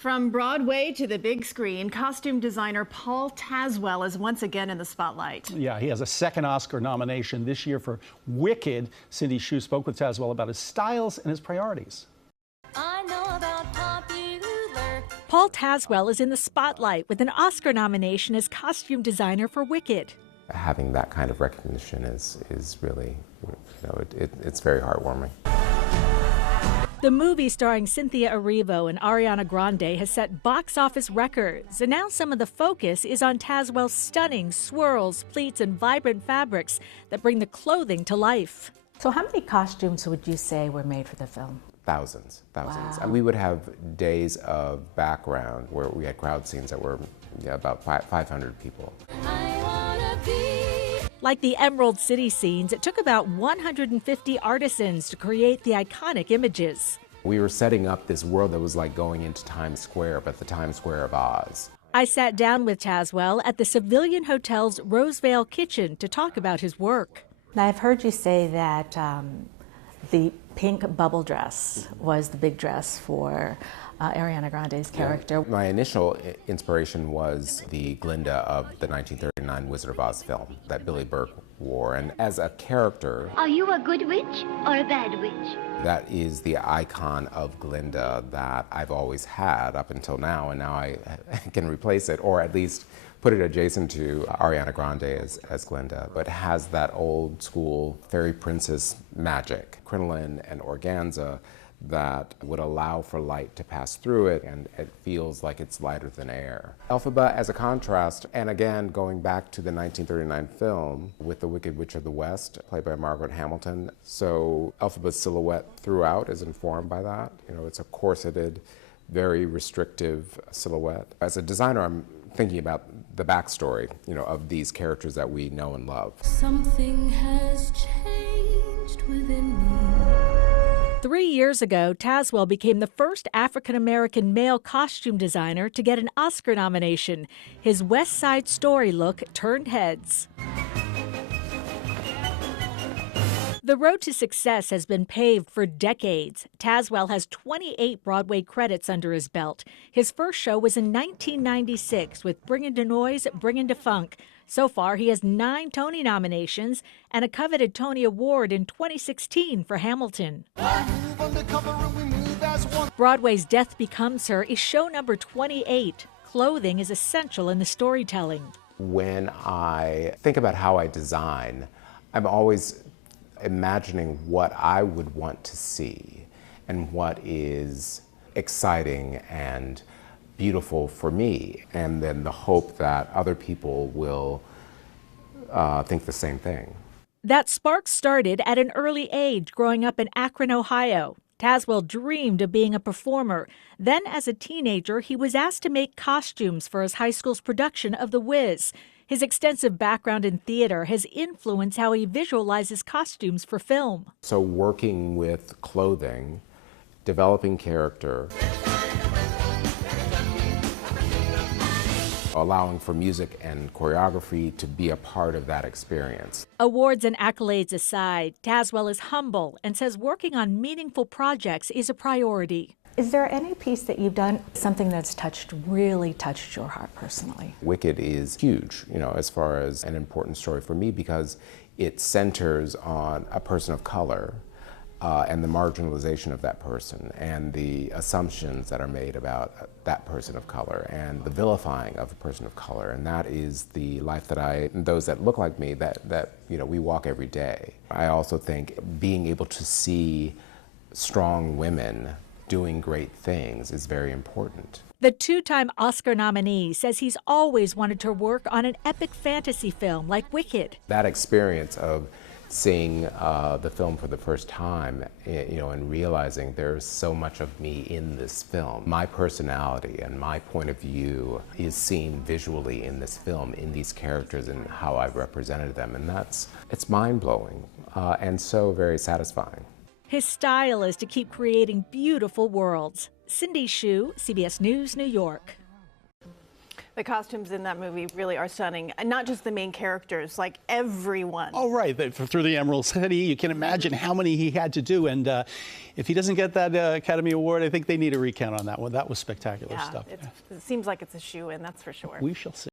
From Broadway to the big screen, costume designer Paul Tazewell is once again in the spotlight. Yeah, he has a second Oscar nomination this year for Wicked. Cindy Hsu spoke with Tazewell about his styles and his priorities. I know about popular. Paul Tazewell is in the spotlight with an Oscar nomination as costume designer for Wicked. Having that kind of recognition is really, it's very heartwarming. The movie starring Cynthia Erivo and Ariana Grande has set box office records, and now some of the focus is on Tazewell's stunning swirls, pleats, and vibrant fabrics that bring the clothing to life. So how many costumes would you say were made for the film? Thousands. Wow. And we would have days of background where we had crowd scenes that were about 500 people. I wanna be. Like the Emerald City scenes, it took about 150 artisans to create the iconic images. We were setting up this world that was like going into Times Square, but the Times Square of Oz. I sat down with Tazewell at the Civilian Hotel's Rosevale kitchen to talk about his work. Now, I've heard you say that the pink bubble dress was the big dress for Ariana Grande's character. My initial inspiration was the Glinda of the 1939 Wizard of Oz film that Billy Burke wore. And as a character... Are you a good witch or a bad witch? That is the icon of Glinda that I've always had up until now, and now I can replace it, or at least put it adjacent to Ariana Grande as Glinda. But it has that old school fairy princess magic, crinoline and organza, that would allow for light to pass through it, and it feels like it's lighter than air. Elphaba as a contrast, and again going back to the 1939 film with the Wicked Witch of the West, played by Margaret Hamilton. So Elphaba's silhouette throughout is informed by that. You know, it's a corseted, very restrictive silhouette. As a designer, I'm thinking about the backstory, of these characters that we know and love. Something has changed within me. 3 years ago, Tazewell became the first African-American male costume designer to get an Oscar nomination. His West Side Story look turned heads. The road to success has been paved for decades. Tazewell has 28 Broadway credits under his belt. His first show was in 1996 with Bringin' Da Noise, Bringin' Da Funk. So far, he has 9 Tony nominations and a coveted Tony Award in 2016 for Hamilton. Broadway's Death Becomes Her is show number 28. Clothing is essential in the storytelling. When I think about how I design, I'm always imagining what I would want to see and what is exciting and beautiful for me, and then the hope that other people will think the same thing. That spark started at an early age, growing up in Akron, Ohio. Tazewell dreamed of being a performer. Then, as a teenager, he was asked to make costumes for his high school's production of The Wiz. His extensive background in theater has influenced how he visualizes costumes for film. So working with clothing, developing character, allowing for music and choreography to be a part of that experience. Awards and accolades aside, Tazewell is humble and says working on meaningful projects is a priority. Is there any piece that you've done, something that's really touched your heart personally? Wicked is huge, as far as an important story for me, because it centers on a person of color and the marginalization of that person and the assumptions that are made about that person of color and the vilifying of a person of color. And that is the life that those that look like me, that we walk every day. I also think being able to see strong women doing great things is very important. The 2-time Oscar nominee says he's always wanted to work on an epic fantasy film like Wicked. That experience of seeing the film for the first time, and realizing there's so much of me in this film. My personality and my point of view is seen visually in this film, in these characters and how I've represented them. And it's mind-blowing and so very satisfying. His style is to keep creating beautiful worlds. Cindy Hsu, CBS News, New York. The costumes in that movie really are stunning, and not just the main characters, like everyone. Oh, right. Through the Emerald City, you can imagine how many he had to do. And if he doesn't get that Academy Award, I think they need a recount on that one. That was spectacular stuff. It seems like it's a shoe-in, that's for sure. We shall see.